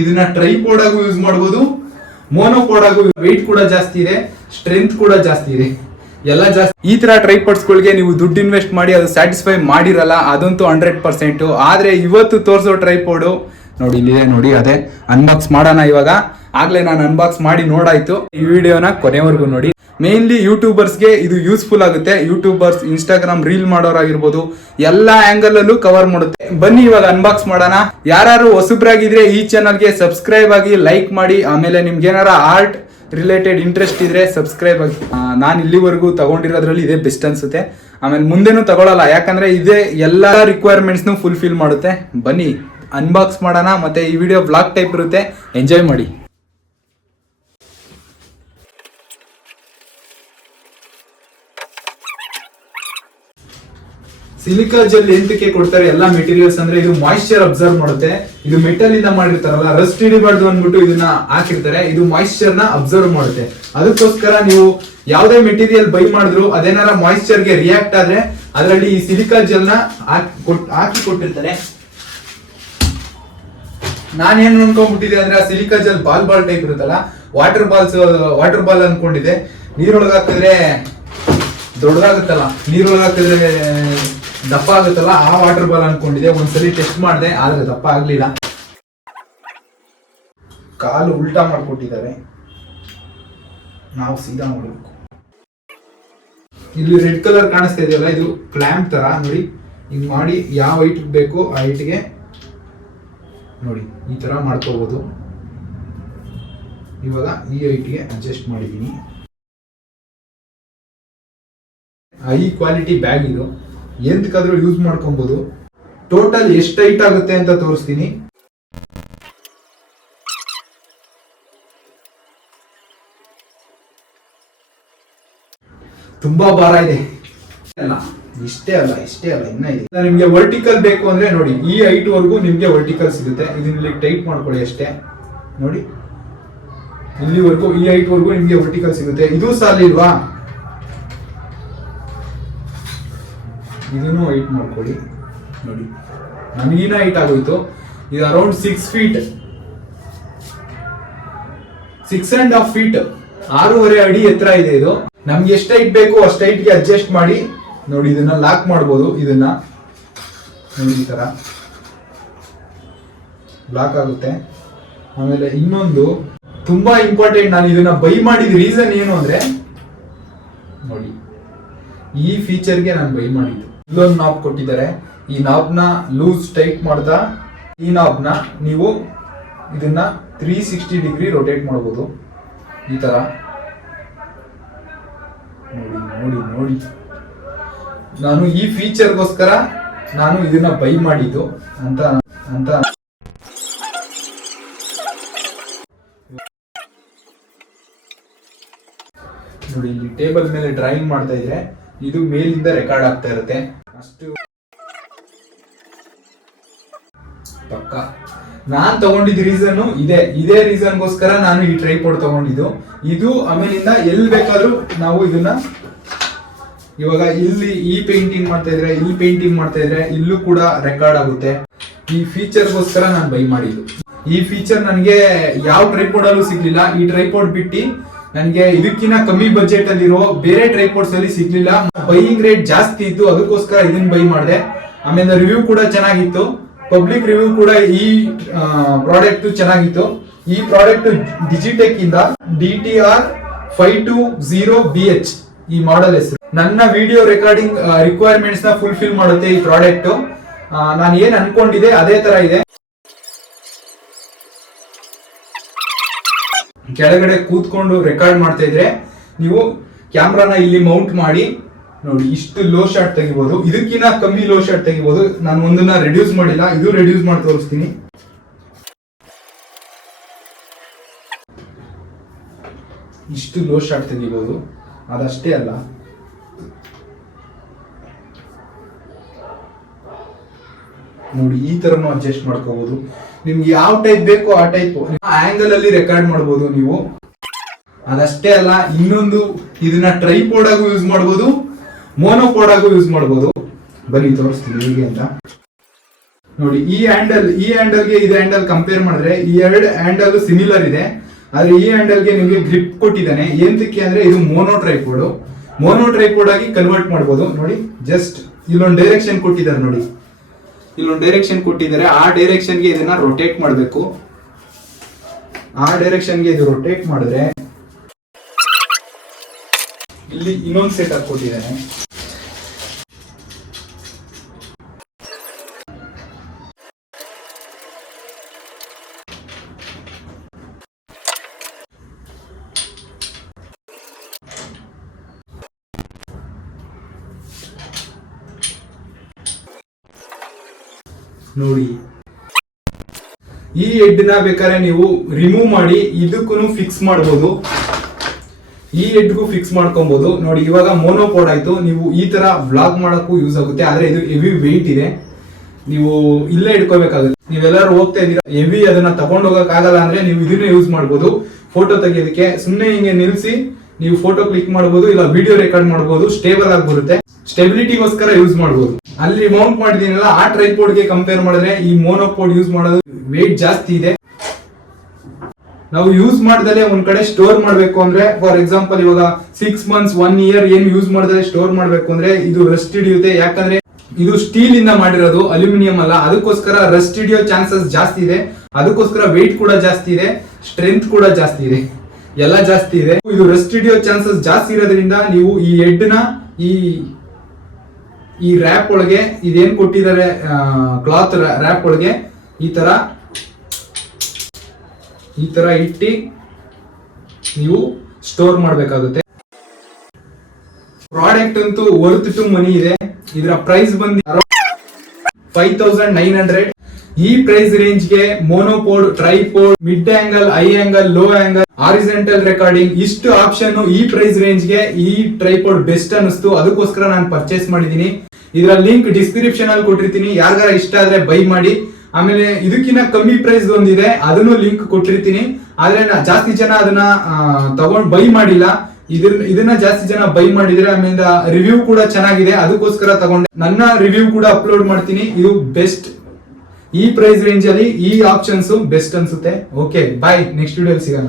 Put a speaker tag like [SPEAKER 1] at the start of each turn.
[SPEAKER 1] ಇದನ್ನ ಟ್ರೈಪೋಡ್ ಆಗು ಯೂಸ್ ಮಾಡಬಹುದು ಮೋನೋಪೋಡ್ ಆಗು ವೆಯ್ಟ್ ಕೂಡ ಜಾಸ್ತಿ ಇದೆ ಸ್ಟ್ರೆಂತ್ ಕೂಡ ಜಾಸ್ತಿ ಇದೆ. ಎಲ್ಲ ಜಾಸ್ತಿ ಈ ತರ ಗಳಿಗೆ ನೀವು ದುಡ್ಡು ಇನ್ವೆಸ್ಟ್ ಮಾಡಿ ಅದು ಸ್ಯಾಟಿಸ್ಫೈ ಮಾಡಿರಲ್ಲ, ಅದಂತೂ ಹಂಡ್ರೆಡ್ ಪರ್ಸೆಂಟ್ ಆದ್ರೆ ಇವತ್ತು ತೋರಿಸೋ ಟ್ರೈಪೋಡು ನೋಡಿ ಇಲ್ಲಿದೆ ನೋಡಿ ಅದೇ. ಅನ್ಬಾಕ್ಸ್ ಮಾಡೋಣ ಇವಾಗ. ಆಗ್ಲೇ ನಾನು ಅನ್ಬಾಕ್ಸ್ ಮಾಡಿ ನೋಡಾಯ್ತು. ಈ ವಿಡಿಯೋನ ಕೊನೆವರೆಗೂ ನೋಡಿ. ಮೇನ್ಲಿ ಯೂಟ್ಯೂಬರ್ಸ್ಗೆ ಇದು ಯೂಸ್ಫುಲ್ ಆಗುತ್ತೆ. ಯೂಟ್ಯೂಬರ್ಸ್ ಇನ್ಸ್ಟಾಗ್ರಾಮ್ ರೀಲ್ ಮಾಡೋರಾಗಿರ್ಬೋದು. ಎಲ್ಲ ಆಂಗಲ್ ಅಲ್ಲೂ ಕವರ್ ಮಾಡುತ್ತೆ. ಬನ್ನಿ, ಇವಾಗ ಅನ್ಬಾಕ್ಸ್ ಮಾಡೋಣ. ಯಾರು ಹೊಸಬ್ರಾಗಿದ್ರೆ ಈ ಚಾನಲ್ಗೆ ಸಬ್ಸ್ಕ್ರೈಬ್ ಆಗಿ ಲೈಕ್ ಮಾಡಿ, ಆಮೇಲೆ ನಿಮ್ಗೆ ಏನಾರ ಆರ್ಟ್ ರಿಲೇಟೆಡ್ ಇಂಟ್ರೆಸ್ಟ್ ಇದ್ರೆ ಸಬ್ಸ್ಕ್ರೈಬ್ ಆಗಿ. ನಾನು ಇಲ್ಲಿವರೆಗೂ ತಗೊಂಡಿರೋದ್ರಲ್ಲಿ ಇದೇ ಬೆಸ್ಟ್ ಅನ್ಸುತ್ತೆ. ಆಮೇಲೆ ಮುಂದೆನೂ ತಗೊಳಲ್ಲ. ಯಾಕಂದ್ರೆ ಇದೇ ಎಲ್ಲ ರಿಕ್ವೈರ್ಮೆಂಟ್ಸ್ನು ಫುಲ್ಫಿಲ್ ಮಾಡುತ್ತೆ. ಬನ್ನಿ ಅನ್ಬಾಕ್ಸ್ ಮಾಡೋಣ. ಮತ್ತೆ ಈ ವಿಡಿಯೋ ಬ್ಲಾಗ್ ಟೈಪ್ ಇರುತ್ತೆ. ಎಂಜಾಯ್ ಮಾಡಿ. ಸಿಲಿಕಾ ಜೆಲ್ ಎಂತಕ್ಕೆ ಕೊಡ್ತಾರೆ ಎಲ್ಲಾ ಮೆಟೀರಿಯಲ್ಸ್ ಅಂದ್ರೆ ಇದು ಮಾಯಿಶ್ಚರ್ ಅಬ್ಸರ್ವ್ ಮಾಡುತ್ತೆ. ಇದು ಮೆಟಲ್ ಇಂದ ಮಾಡಿರ್ತಾರಲ್ಲ, ರಸ್ಟ್ ಹಿಡಿಬಾರ್ದು ಅಂದ್ಬಿಟ್ಟು ಇದನ್ನ ಹಾಕಿರ್ತಾರೆ. ಇದು ಮಾಯಿಶ್ಚರ್ನ ಅಬ್ಸರ್ವ್ ಮಾಡುತ್ತೆ. ಅದಕ್ಕೋಸ್ಕರ ನೀವು ಯಾವ್ದೇ ಮೆಟೀರಿಯಲ್ ಬೈ ಮಾಡಿದ್ರು ಅದೇನಾರ ಮಾಯಿಶ್ಚರ್ಗೆ ರಿಯಾಕ್ಟ್ ಆದ್ರೆ ಅದರಲ್ಲಿ ಈ ಸಿಲಿಕಾ ಜೆಲ್ನ ಹಾಕಿ ಕೊಟ್- ಹಾಕಿ ಕೊಟ್ಟಿರ್ತಾರೆ. ನಾನೇನು ಅನ್ಕೊಂಡ್ಬಿಟ್ಟಿದೆ ಅಂದ್ರೆ ಆ silica gel ball ball type ಇರುತ್ತಲ್ಲ ವಾಟರ್ ಬಾಲ್ಸ್ ವಾಟರ್ ಬಾಲ್ ಅನ್ಕೊಂಡಿದೆ ನೀರೊಳಗೆ ಹಾಕಿದ್ರೆ ದೊಡ್ಡದಾಗುತ್ತಲ್ಲ ನೀರೊಳಗೆ ಹಾಕಿದ್ರೆ ದಪ್ಪ ಆಗುತ್ತಲ್ಲ ಆ ವಾಟರ್ ಬಾಲ್ ಅನ್ಕೊಂಡಿದೆ ಒಂದ್ಸಲಿ ಟೆಸ್ಟ್ ಮಾಡಿದೆ, ಆದ್ರೆ ದಪ್ಪ ಆಗ್ಲಿಲ್ಲ ಕಾಲು ಉಲ್ಟಾ ಮಾಡ್ಕೊಟ್ಟಿದ್ದಾರೆ. ನಾವು ಸೀದಾ ಮಾಡಬೇಕು ಇಲ್ಲಿ ರೆಡ್ ಕಲರ್ ಕಾಣಿಸ್ತಾ ಇದೆಯಲ್ಲ, ಇದು ಕ್ಲ್ಯಾಂಪ್ ತರ, ನೋಡಿ. ಹಿಂಗ್ ಮಾಡಿ ಯಾವ ಹೈಟ್ ಬೇಕು ಆ ಹೈಟ್ಗೆ ನೋಡಿ, ಈ ತರ ಮಾಡ್ಕೋಬಹುದು ಇವಾಗ ಈ ಹೈಟ್ಗೆ ಅಡ್ಜಸ್ಟ್ ಮಾಡಿದ್ದೀನಿ. ಹೈ ಕ್ವಾಲಿಟಿ ಬ್ಯಾಗ್ ಇದು. ಎಂತಕ್ಕಾದ್ರೂ ಯೂಸ್ ಮಾಡ್ಕೊಬಹುದು ಟೋಟಲ್ ಎಷ್ಟು ಟೈಟ್ ಆಗುತ್ತೆ ಅಂತ ತೋರಿಸ್ತೀನಿ. ತುಂಬಾ ಭಾರ ಇದೆ. ಅಲ್ಲ, ಇಷ್ಟೇ ಅಲ್ಲ ಇಷ್ಟೇ ಅಲ್ಲ, ಇನ್ನ ಇದೆ. ನಿಮ್ಗೆ ವರ್ಟಿಕಲ್ ಬೇಕು ಅಂದ್ರೆ ನೋಡಿ, ಈ ಹೈಟ್ ವರ್ಗೂ ನಿಮ್ಗೆ ವರ್ಟಿಕಲ್ ಸಿಗುತ್ತೆ. ಇದನ್ನ ಟೈಟ್ ಮಾಡ್ಕೊಳ್ಳಿ ಅಷ್ಟೇ. ನೋಡಿ. ಇಲ್ಲಿವರೆಗೂ ಈ ಹೈಟ್ ವರ್ಗೂ ನಿಮ್ಗೆ ವರ್ಟಿಕಲ್ ಸಿಗುತ್ತೆ. ಇದು ಸಾಲಿಲ್ವಾ? ಇದನ್ನು ಹೈಟ್ ಮಾಡ್ಕೊಳ್ಳಿ. ನೋಡಿ. ನನಗಿನ ಹೈಟ್ ಆಗೋಯ್ತು. ಇದು around six feet six and half feet ಆರೂವರೆ ಅಡಿ ಎತ್ತರ ಇದೆ ಇದು. ನಮ್ಗೆ ಎಷ್ಟು ಹೈಟ್ ಬೇಕು ಅಷ್ಟು ಹೈಟ್ಗೆ ಅಡ್ಜಸ್ಟ್ ಮಾಡಿ ನೋಡಿ ಇದನ್ನ ಲಾಕ್ ಮಾಡ್ಬೋದು. ಇದನ್ನ ನೋಡಿ ಈ ಥರ ಲಾಕ್ ಆಗುತ್ತೆ. ಆಮೇಲೆ ಇನ್ನೊಂದು ತುಂಬಾ ಇಂಪಾರ್ಟೆಂಟ್ ನಾನು ಇದನ್ನ ಬೈ ಮಾಡಿದ ರೀಸನ್ ಏನು ಅಂದ್ರೆ ನೋಡಿ. ಈ ಫೀಚರ್ಗೆ ನಾನು ಬೈ ಮಾಡಿದ್ದು. ಇಲ್ಲೊಂದು ನಾಬ್ ಕೊಟ್ಟಿದ್ದಾರೆ. ಈ ನಾಬ್ನ ಲೂಸ್ ಟೈಟ್ ಮಾಡ್ತಾ ಈ ನಾಬ್ನ ನೀವು ಇದನ್ನ ತ್ರೀ ಸಿಕ್ಸ್ಟಿ ಡಿಗ್ರಿ ರೊಟೇಟ್ ಮಾಡ್ಬೋದು. ಈ ತರ. ನೋಡಿ ನೋಡಿ ನೋಡಿ. ನಾನು ಈ ಫೀಚರ್ಗೋಸ್ಕರ ನಾನು ಇದನ್ನ ಬೈ ಮಾಡಿದ್ದು ಅಂತ ಅಂತ ನೋಡಿ, ಇಲ್ಲಿ ಟೇಬಲ್ ಮೇಲೆ ಡ್ರಾಯಿಂಗ್ ಮಾಡ್ತಾ ಇದ್ರೆ, ಇದು ಮೇಲಿಂದ ರೆಕಾರ್ಡ್ ಆಗ್ತಾ ಇರುತ್ತೆ. ಅಷ್ಟು ಪಕ್ಕ. ನಾನ್ ತಗೊಂಡಿದ್ದ ರೀಸನ್ ಇದೆ. ಇದೇ ರೀಸನ್ಗೋಸ್ಕರ ನಾನು ಈ ಟ್ರೈಪೋಡ್ ತಗೊಂಡಿದ್ದು. ಇದು ಆಮೇಲಿಂದ ಎಲ್ಲಿ ಬೇಕಾದ್ರೂ ನಾವು ಇದನ್ನ ಇವಾಗ ಇಲ್ಲಿ ಈ ಪೇಂಟಿಂಗ್ ಮಾಡ್ತಾ ಇದ್ರೆ ಇಲ್ಲಿ ಪೇಂಟಿಂಗ್ ಮಾಡ್ತಾ ಇದ್ರೆ ಇಲ್ಲೂ ಕೂಡ ರೆಕಾರ್ಡ್ ಆಗುತ್ತೆ. ಈ ಫೀಚರ್ ಗೋಸ್ಕರ ನಾನು ಬೈ ಮಾಡಿದ್ದು. ಈ ಫೀಚರ್ ನನಗೆ ಯಾವ ಟ್ರೈಪೋರ್ಡ್ ಅಲ್ಲೂ ಸಿಗ್ಲಿಲ್ಲ. ಈ ಟ್ರೈಪೋರ್ಡ್ ಬಿಟ್ಟು ನನಗೆ ಇದಕ್ಕಿಂತ ಕಮ್ಮಿ ಬಜೆಟ್ ಅಲ್ಲಿರೋ ಬೇರೆ ಟ್ರೈಪೋರ್ಟ್ಸ್ ಅಲ್ಲಿ ಸಿಗ್ಲಿಲ್ಲ. ಬೈಯಿಂಗ್ ರೇಟ್ ಜಾಸ್ತಿ ಇತ್ತು, ಅದಕ್ಕೋಸ್ಕರ ಇದನ್ನ ಬೈ ಮಾಡಿದೆ. ಆಮೇಲೆ ರಿವ್ಯೂ ಕೂಡ ಚೆನ್ನಾಗಿತ್ತು. ಪಬ್ಲಿಕ್ ರಿವ್ಯೂ ಕೂಡ ಈ ಪ್ರಾಡಕ್ಟ್ ಚೆನ್ನಾಗಿತ್ತು. ಈ ಪ್ರಾಡಕ್ಟ್ ಡಿಜಿಟೆಕ್ ಇಂದ D T R five two zero B H ಈ ಮಾಡೆಲ್ ಹೆಸರು. ನನ್ನ ವಿಡಿಯೋ ರೆಕಾರ್ಡಿಂಗ್ ರಿಕ್ವೈರ್ಮೆಂಟ್ಸ್ನ ಫುಲ್ಫಿಲ್ ಮಾಡುತ್ತೆ ಈ ಪ್ರಾಡಕ್ಟ್ ನಾನು ಏನ್ ಅನ್ಕೊಂಡಿದೆ ಅದೇ ತರ ಇದೆ. ಕೆಳಗಡೆ ಕೂತ್ಕೊಂಡು ರೆಕಾರ್ಡ್ ಮಾಡ್ತಾ ಇದ್ರೆ ನೀವು ಕ್ಯಾಮ್ರಾನ ಇಲ್ಲಿ ಮೌಂಟ್ ಮಾಡಿ, ನೋಡಿ, ಇಷ್ಟು ಲೋ ಶಾಟ್ ತೆಗಿಬಹುದು ಇದಕ್ಕಿಂತ ಕಮ್ಮಿ ಲೋ ಶಾಟ್ ತೆಗಿಬಹುದು ನಾನು ಒಂದನ್ನ ರೆಡ್ಯೂಸ್ ಮಾಡಿಲ್ಲ, ಇದು ರೆಡ್ಯೂಸ್ ಮಾಡಿ ತೋರಿಸ್ತೀನಿ. ಇಷ್ಟು ಲೋ ಶಾಟ್ ತೆಗಿಬಹುದು ಅದಷ್ಟೇ ಅಲ್ಲ ನೋಡಿ, ಈ ತರನು ಅಡ್ಜಸ್ಟ್ ಮಾಡ್ಕೋಬಹುದು ನಿಮ್ಗೆ ಯಾವ ಟೈಪ್ ಬೇಕು ಆ ಟೈಪ್ ಆಂಗಲ್ ಅಲ್ಲಿ ರೆಕಾರ್ಡ್ ಮಾಡಬಹುದು ನೀವು. ಅದಷ್ಟೇ ಅಲ್ಲ, ಇನ್ನೊಂದು ಇದನ್ನ ಟ್ರೈಪೋಡ್ ಆಗು ಯೂಸ್ ಮಾಡಬಹುದು ಮೋನೋಪೋಡ್ ಆಗು ಯೂಸ್ ಮಾಡಬಹುದು ಬನ್ನಿ, ತೋರಿಸ್ತೀನಿ ಹೇಗೆ ಅಂತ. ನೋಡಿ, ಈ ಹ್ಯಾಂಡಲ್ ಈ ಹ್ಯಾಂಡಲ್ಗೆ ಇದು ಹ್ಯಾಂಡಲ್ ಕಂಪೇರ್ ಮಾಡಿದ್ರೆ ಈ ಎರಡು ಹ್ಯಾಂಡಲ್ ಸಿಮಿಲರ್ ಇದೆ. ಆದ್ರೆ ಈ ಹ್ಯಾಂಡಲ್ಗೆ ನಿಮಗೆ ಗ್ರಿಪ್ ಕೊಟ್ಟಿದ್ದಾನೆ. ಏಂತಕ್ಕೆ ಅಂದ್ರೆ ಇದು ಮೋನೋ ಟ್ರೈಪೋಡ್ ಮೋನೋ ಟ್ರೈಪೋಡ್ ಆಗಿ ಕನ್ವರ್ಟ್ ಮಾಡ್ಬೋದು. ನೋಡಿ ಜಸ್ಟ್ ಇಲ್ಲೊಂದು ಡೈರೆಕ್ಷನ್ ಕೊಟ್ಟಿದ್ದಾರೆ ನೋಡಿ. ಇಲ್ಲೊಂದು ಡೈರೆಕ್ಷನ್ ಕೊಟ್ಟಿದ್ದಾರೆ. ಆ ಡೈರೆಕ್ಷನ್ಗೆ ಇದನ್ನ ರೊಟೇಟ್ ಮಾಡಬೇಕು. ಆ ಡೈರೆಕ್ಷನ್ಗೆ ಇದು ರೊಟೇಟ್ ಮಾಡಿದ್ರೆ ಇಲ್ಲಿ ಇನ್ನೊಂದು ಸೆಟ್ ಅಪ್ ಕೊಟ್ಟಿದ್ದಾನೆ ನೋಡಿ. ಈ ಹೆಡ್ನ ಬೇಕಾದ್ರೆ ನೀವು ರಿಮೂವ್ ಮಾಡಿ ಇದಕ್ಕೂ ಫಿಕ್ಸ್ ಮಾಡ್ಬೋದು. ಈ ಹೆಡ್ಗೂ ಫಿಕ್ಸ್ ಮಾಡ್ಕೊಬಹುದು ನೋಡಿ, ಇವಾಗ ಮೋನೋಪೋಡ್ ಆಯ್ತು. ನೀವು ಈ ತರ ವ್ಲಾಗ್ ಮಾಡಕ್ಕೂ ಯೂಸ್ ಆಗುತ್ತೆ. ಆದ್ರೆ ಇದು ಹೆವಿ ವೆಯ್ಟ್ ಇದೆ. ನೀವು ಇಲ್ಲೇ ಇಟ್ಕೋಬೇಕಾಗುತ್ತೆ. ನೀವೆಲ್ಲರೂ ಹೋಗ್ತಾ ಇದೀರಾ ಹೆವಿ ಅದನ್ನ ತಗೊಂಡು ಹೋಗಕ್ ಆಗಲ್ಲ ಅಂದ್ರೆ ನೀವು ಇದನ್ನ ಯೂಸ್ ಮಾಡ್ಬೋದು. ಫೋಟೋ ತೆಗಿಯೋದಕ್ಕೆ ಸುಮ್ಮನೆ ಹಿಂಗೆ ನಿಲ್ಸಿ, ನೀವು ಫೋಟೋ ಕ್ಲಿಕ್ ಮಾಡಬಹುದು ಇಲ್ಲ ವಿಡಿಯೋ ರೆಕಾರ್ಡ್ ಮಾಡಬಹುದು ಸ್ಟೇಬಲ್ ಆಗಿ ಬರುತ್ತೆ. ಸ್ಟೆಬಿಲಿಟಿಗೋಸ್ಕರ ಯೂಸ್ ಮಾಡಬಹುದು ಅಲ್ಲಿ ಮೌಂಟ್ ಮಾಡಿದೀನಲ್ಲ, ಆ ಟ್ರೈಪೋಡ್ಗೆ ಕಂಪೇರ್ ಮಾಡಿದ್ರೆ ಈ ಮೋನೋಪೋಡ್ ಯೂಸ್ ಮಾಡೋದು ವೇಟ್ ಜಾಸ್ತಿ ಇದೆ. ನಾವು ಯೂಸ್ ಮಾಡ್ದಲೆ ಒಂದ್ ಕಡೆ ಸ್ಟೋರ್ ಮಾಡಬೇಕು ಅಂದ್ರೆ ಫಾರ್ ಎಕ್ಸಾಂಪಲ್ ಇವಾಗ ಸಿಕ್ಸ್ ಮಂತ್ಸ್ ಒನ್ ಇಯರ್ ಏನು ಯೂಸ್ ಮಾಡ್ದಲೆ ಸ್ಟೋರ್ ಮಾಡ್ಬೇಕು ಅಂದ್ರೆ ಇದು ರಸ್ಟ್ ಹಿಡಿಯುತ್ತೆ. ಯಾಕಂದ್ರೆ ಇದು ಸ್ಟೀಲ್ ಇಂದ ಮಾಡಿರೋದು ಅಲ್ಯೂಮಿನಿಯಂ ಅಲ್ಲ. ಅದಕ್ಕೋಸ್ಕರ ರಸ್ಟ್ ಹಿಡಿಯೋ ಚಾನ್ಸಸ್ ಜಾಸ್ತಿ ಇದೆ. ಅದಕ್ಕೋಸ್ಕರ ವೆಯ್ಟ್ ಕೂಡ ಜಾಸ್ತಿ ಇದೆ. ಸ್ಟ್ರೆಂತ್ ಕೂಡ ಜಾಸ್ತಿ ಇದೆ. ಎಲ್ಲ ಜಾಸ್ತಿ ಇದೆ. ಇದು ರಸ್ಟ್ ಹಿಡಿಯೋ ಚಾನ್ಸಸ್ ಜಾಸ್ತಿ ಇರೋದ್ರಿಂದ ನೀವು ಈ ಹೆಡ್ನ ಈ ಈ ರ್ಯಾಪ್ ಒಳಗೆ ಇದೇನ್ ಕೊಟ್ಟಿದ್ದಾರೆ ಕ್ಲಾತ್ ರ್ಯಾಪ್ ಒಳಗೆ ಈ ತರ. ಈ ತರ ಇಟ್ಟಿ ನೀವು ಸ್ಟೋರ್ ಮಾಡಬೇಕಾಗುತ್ತೆ. ಪ್ರಾಡಕ್ಟ್ ಅಂತೂ ವರ್ತ್ ಟು ಮನಿ ಇದೆ. ಇದರ ಪ್ರೈಸ್ ಬಂದು ಫೈವ್ ತೌಸಂಡ್ ನೈನ್ ಹಂಡ್ರೆಡ್ ಈ price ರೇಂಜ್ಗೆ monopod tripod mid angle eye angle low angle horizontal recording ಇಷ್ಟು ಆಪ್ಷನ್ ಈ ಪ್ರೈಸ್ ರೇಂಜ್ಗೆ ಈ ಟ್ರೈಪೋಡ್ ಬೆಸ್ಟ್ ಅನ್ನಿಸ್ತು. ಅದಕ್ಕೋಸ್ಕರ ನಾನು ಪರ್ಚೇಸ್ ಮಾಡಿದೀನಿ. ಇದರ ಲಿಂಕ್ ಡಿಸ್ಕ್ರಿಪ್ಷನ್ ಅಲ್ಲಿ ಕೊಟ್ಟಿರ್ತೀನಿ. ಯಾರಿಗಾರ ಇಷ್ಟ ಆದ್ರೆ ಬೈ ಮಾಡಿ. ಆಮೇಲೆ ಇದಕ್ಕಿಂತ ಕಮ್ಮಿ ಪ್ರೈಸ್ ಒಂದಿದೆ. ಅದನ್ನು ಲಿಂಕ್ ಕೊಟ್ಟಿರ್ತೀನಿ. ಆದ್ರೆ ಜಾಸ್ತಿ ಜನ ಅದನ್ನ ತಗೊಂಡ್ ಬೈ ಮಾಡಿಲ್ಲ. ಇದನ್ನ ಇದನ್ನ ಜಾಸ್ತಿ ಜನ ಬೈ ಮಾಡಿದ್ರೆ ಆಮೇಲೆ ರಿವ್ಯೂ ಕೂಡ ಚೆನ್ನಾಗಿದೆ. ಅದಕ್ಕೋಸ್ಕರ ತಗೊಂಡೆ. ನನ್ನ ರಿವ್ಯೂ ಕೂಡ ಅಪ್ಲೋಡ್ ಮಾಡ್ತೀನಿ. ಇದು ಬೆಸ್ಟ್ ಈ ಪ್ರೈಸ್ ರೇಂಜ್ ಅಲ್ಲಿ ಈ ಆಪ್ಷನ್ಸ್ ಬೆಸ್ಟ್ ಅನ್ಸುತ್ತೆ. ಓಕೆ ಬಾಯ್ ನೆಕ್ಸ್ಟ್ ವಿಡಿಯೋ ಸಿಗೋಣ.